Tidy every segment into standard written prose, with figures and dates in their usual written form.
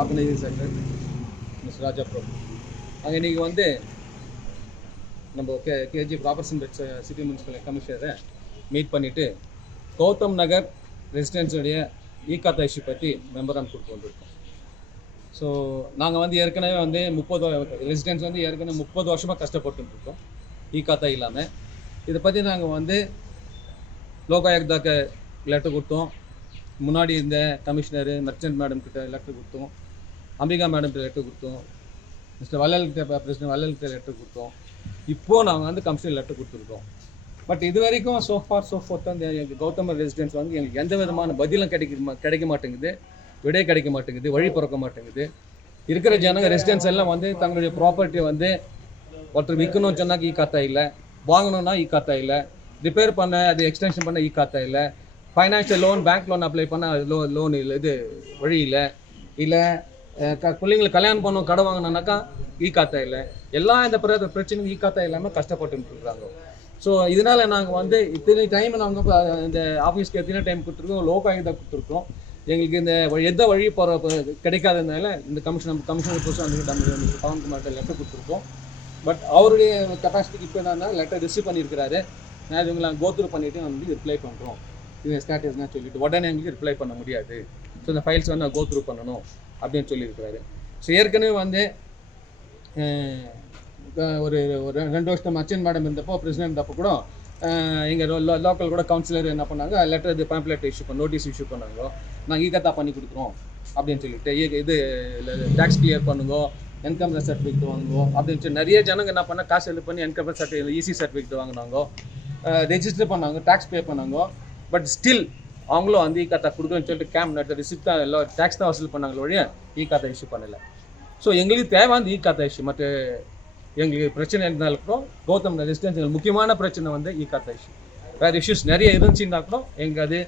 Organising secretary mister Raja Prabhu. அங்கே இன்றைக்கி வந்து நம்ம கேஜி ராபர்ட்சன் சிட்டி முனிசிபல் கமிஷனரை மீட் பண்ணிவிட்டு கௌதம் நகர் ரெசிடென்ஸுடைய ஈகாத்தா இஷ்யூ பற்றி மெமரான் கொடுத்து வந்திருக்கோம். ஸோ நாங்கள் வந்து ஏற்கனவே வந்து 30 ரெசிடென்ட்ஸ் வந்து ஏற்கனவே 30 வருஷமாக கஷ்டப்பட்டுருக்கோம் ஈகாத்தா இல்லாமல். இதை பற்றி நாங்கள் வந்து லோகாயுக்தாக்கு லெட்டர் கொடுத்தோம், முன்னாடி இருந்த கமிஷனரு மெர்ச்சன்ட் மேடம் கிட்ட லெட்டர் கொடுத்தோம், அம்பிகா மேடம் கிட்ட லெட்டர் கொடுத்தோம், மிஸ்டர் வள்ளல் கிட்ட பிரசிடென்ட் வள்ளல் கிட்ட லெட்டர் கொடுத்தோம். இப்போது நாங்கள் வந்து கமிஷனர் லெட்டர் கொடுத்துருக்கோம். பட் இது வரைக்கும் சோஃபார் வந்து எங்கள் கௌதம் ரெசிடென்ட்ஸ் வந்து எங்களுக்கு எந்த விதமான பதிலும் கிடைக்க மாட்டேங்குது, விடை கிடைக்க மாட்டேங்குது, வழி பிறக்க மாட்டேங்குது. இருக்கிற ஜனங்க ரெசிடென்ட்ஸ் எல்லாம் வந்து தங்களுடைய ப்ராப்பர்ட்டியை வந்து ஒருத்தர் விற்கணும்னு சொன்னாக்க ஈகாத்தா இல்லை, வாங்கணும்னா ஈகாத்தா இல்லை, ரிப்பேர் பண்ண அது எக்ஸ்டென்ஷன் பண்ண ஈகாத்தா இல்லை, financial loan bank loan apply பண்ண லோன் இல்லை, இது வழி இல்லை பிள்ளைங்களுக்கு கல்யாணம் பண்ணணும் கடை வாங்கினாக்கா ஈகாத்தா இல்லை. எல்லாம் இந்த பிரச்சனையும் ஈகாத்தா இல்லாமல் கஷ்டப்பட்டு இருக்கிறாங்க. ஸோ இதனால் நாங்கள் வந்து இத்தனை டைம் நாங்கள் இந்த ஆஃபீஸ்க்கு எத்தனை டைம் கொடுத்துருக்கோம், லோகாயுக்தா கொடுத்துருக்கோம். எங்களுக்கு இந்த எந்த வழி கிடைக்காததுனால இந்த கமிஷனர் புதுசாக வந்து நம்ம பவன்குமார்கிட்ட லெட்டர் கொடுத்துருக்கோம். பட் அவருடைய கெப்பாசிட்டிக்கு இப்போ என்னன்னா லெட்டர் ரிசீவ் பண்ணியிருக்கிறாரு. நான் இவங்களை கோத்ரூ பண்ணிவிட்டு வந்து ரிப்ளை பண்ணுறோம், இது ஸ்டாட்டஸ்னா சொல்லிவிட்டு உடனே எங்களுக்கு ரிப்ளை பண்ண முடியாது. ஸோ இந்த ஃபைல்ஸ் வந்து நான் கோத்ரூ பண்ணணும் அப்படின்னு சொல்லியிருக்கிறாரு. ஸோ ஏற்கனவே வந்து ஒரு 2 வருஷம் அச்சன் மேடம் இருந்தப்போ பிரசிடென்ட் இருந்தப்போ கூட எங்கள் லோக்கல் கூட கவுன்சிலர் என்ன பண்ணாங்க, லெட்டர் இது பேம்ப்ளெட் நோட்டீஸ் இஷ்யூ பண்ணாங்க, நாங்கள் ஈகாத்தா பண்ணி கொடுக்குறோம் அப்படின்னு சொல்லிட்டு, இது டேக்ஸ் கிளியர் பண்ணுங்க, இன்கம் சர்டிஃபிகேட் வாங்குங்க அப்படின்னு சொல்லி நிறைய ஜனங்க என்ன பண்ணால் காசு செலவு பண்ணி இன்கம் சர்டிஃபிகேட் ஈசி சர்டிஃபிகேட் வாங்கினாங்க, ரெஜிஸ்டர் பண்ணாங்க, டேக்ஸ் பே பண்ணாங்க. பட் ஸ்டில் அவங்களும் வந்து ஈகாத்தா கொடுக்குறேன்னு சொல்லிட்டு கேம்ப் நட்டு ரிசிப்ட் தான் எல்லாம் டேக்ஸ் தான் வசூல் பண்ணாங்களே ஒழிய ஈகாத்தா இஷ்யூ பண்ணலை. ஸோ எங்களுக்கு தேவை வந்து ஈகாத்தா இஷ்யூ. மற்ற எங்களுக்கு பிரச்சனை இருந்தாலும் கௌதம் ரெசிடென்ஸ் எங்களுக்கு முக்கியமான பிரச்சனை வந்து ஈகாத்தா இஷ்யூ. வேறு இஷ்யூஸ் நிறைய இருந்துச்சுன்னா கூட எங்கள் அது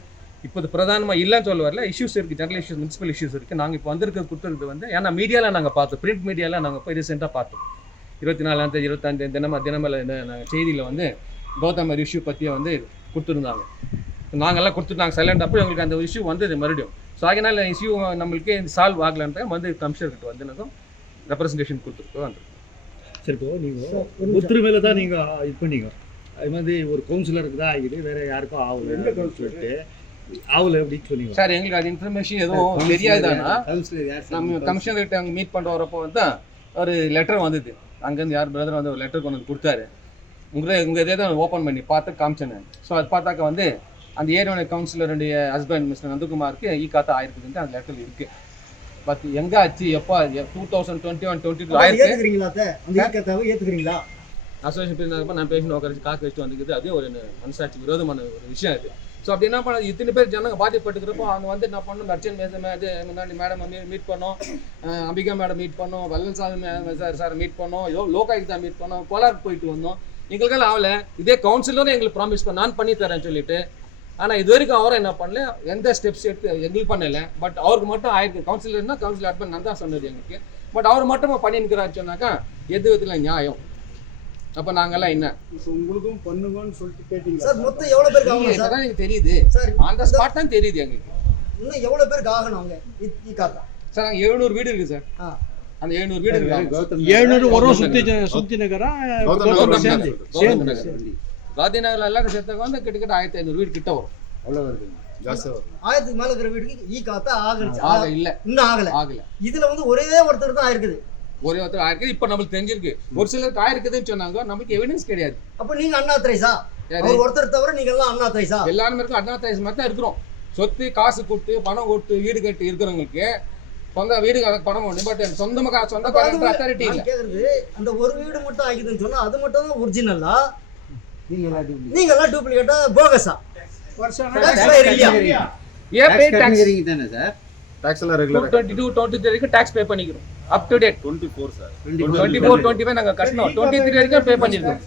இப்போ பிரதானமாக இல்லைன்னு சொல்ல வரல, இஷ்யூஸ் இருக்குது, ஜெனரல் இஷ்யூஸ், முனிசிபல் இஷ்யூஸ் இருக்குது. நாங்கள் இப்போ வந்திருக்கிறது கொடுத்துருக்கு வந்து ஏன்னா மீடியாவில் நாங்கள் பார்த்தோம், பிரிண்ட் மீடியாவில் நாங்கள் போய் ரீசெண்டாக பார்த்தோம். 24 25 தினமில் நாங்கள் செய்தியில் வந்து கௌதம் இஷ்யூ பற்றியே வந்து கொடுத்துருந்தாங்க. நாங்கள்லாம் கொடுத்துட்டாங்க சைலண்ட். அப்போ எங்களுக்கு அந்த இஷ்யூ வந்தது மறுபடியும். ஸோ அதனால் இஷ்யூ நம்மளுக்கு சால்வ் ஆகலான்ற வந்து கமிஷனர்கிட்ட வந்து நாங்கள் ரெப்ரஸன்டேஷன் கொடுத்துருக்கோம். வந்து சரி, இப்போ நீங்கள் ஒத்துழைமையில தான் நீங்கள் இது பண்ணீங்க, அது மாதிரி ஒரு கவுன்சிலருக்கு தான் ஆகிட்டு வேறு யாருக்கும் ஆகலை சொல்லிட்டு ஆகலை அப்படின்னு சொன்னீங்க சார். எங்களுக்கு அது இன்ஃபர்மேஷன் எதுவும் தெரியாதுன்னா நம்ம கமிஷனர்கிட்ட அங்கே மீட் பண்ணுற வரப்போ வந்து ஒரு லெட்டர் வந்தது. அங்கேருந்து யார் பிரதர் வந்து ஒரு லெட்டர் கொண்டு வந்து கொடுத்தாரு. உங்கள் இதே தான் ஓப்பன் பண்ணி பார்த்து காமிச்சேன். ஸோ அது பார்த்தாக்க வந்து அந்த ஏரியா கவுன்சிலருடைய ஹஸ்பண்ட் மிஸ்டர் நந்தகுமாருக்கு ஈகாத்தா ஆயிருக்குதுன்ட்டு அந்த லெட்டர் இருக்குது. பட் எங்கே ஆச்சு எப்போ 2021-22 ஏற்றுக்கிறீங்களா அசோசியேஷன் நான் பேசி உட்காந்து காசு வச்சுட்டு வந்துக்குது. அதே ஒரு மனசாட்சி விரோதமான ஒரு விஷயம் அது. ஸோ அப்படி என்ன பண்ண இத்தனை பேர் ஜனங்க பாதிப்பட்டுக்கிறப்போ அவங்க வந்து என்ன பண்ணணும், மெர்ச்சன்ட் முன்னாடி மேடம் மீட் பண்ணோம், அம்பிகா மேடம் மீட் பண்ணோம், வள்ளல் சார் மீட் பண்ணோம், லோகாயுக்தா மீட் பண்ணோம், கோலாருக்கு போயிட்டு வந்தோம். எங்களுக்கெல்லாம் ஆகலை. இதே கவுன்சிலரும் எங்களுக்கு ப்ராமிஸ் நான் பண்ணி தரேன்னு சொல்லிட்டு, ஆனால் இது வரைக்கும் அவரை என்ன பண்ணல, எந்த ஸ்டெப்ஸ் எடுத்து எங்களுக்கு பண்ணலை. பட் அவருக்கு மட்டும் ஆயிருக்கு. கவுன்சிலர்னா கவுன்சிலர் அட்மெண்ட் நான் தான் சொன்னது எங்களுக்கு. பட் அவர் மட்டும் பண்ணிருக்கிறாரு சொன்னாக்கா எது விதத்தில் நியாயம்? அப்போ நாங்கெல்லாம் என்ன உங்களுக்கும் பண்ணுங்கன்னு சொல்லிட்டு கேட்டீங்க சார். மொத்தம் எவ்வளோ பேருக்கு ஆகணும் சார்? எனக்கு தெரியுது சார், அந்த ஸ்பாட் தான் தெரியுது எங்களுக்கு. இன்னும் எவ்வளோ பேருக்கு ஆகணும் அவங்க ஈகாத்தா? சார் அங்கே 700 வீடு இருக்குது சார். அந்த 700 வீடு இருக்கு. 700 வரும் சுத்தி நகரா காந்தி நகர்ல எல்லாம் சேர்த்தாக்க வந்து கிட்டத்தட்ட 1500 வீடு கிட்ட வரும். அவ்வளோ வருது, ஜாஸ்தி வரும். 1000க்கு மேல இருக்கிற வீட்டுக்கு ஈகாத்தா ஆகல. இல்ல இன்னும் ஆகல. இதுல வந்து ஒரே ஒருத்தர் தான் ஆயிருக்குது. ஒரே ஒருத்தர் ஆயிருக்கு. இப்ப நம்மளுக்கு தெரிஞ்சிருக்கு. ஒரு சிலருக்கு ஆயிருக்குதுன்னு சொன்னாங்க, நமக்கு எவிடன்ஸ் கிடையாது. அப்ப நீங்க அண்ணா திரைசா? அவர் ஒருத்தர் தவிர நீங்க எல்லாம் அண்ணா திரைசா? எல்லாரும் இருக்கும் அண்ணா திரைஸ் மாதிரி தான் இருக்கிறோம். சொத்து காசு கொடுத்து பணம் கொடுத்து வீடு கட்டி இருக்கிறவங்களுக்கு சொந்த வீடு பணம் ஒன்று. பட் சொந்த அத்தாரிட்டி இல்லை. கேக்குறது அந்த ஒரு வீடு மட்டும் ஆகிதுன்னு சொன்னா அது மட்டும் தான் ஒரிஜினலா? நீங்க எல்லாம் டூப்ளிகேட்டா போகஸா? டாக்ஸ் பே பண்ணிக்கிறோம். Up to date 24 sir. 24 25 நாங்க கட்டணும். 23 வரைக்கும் பே பண்ணிருக்கோம்.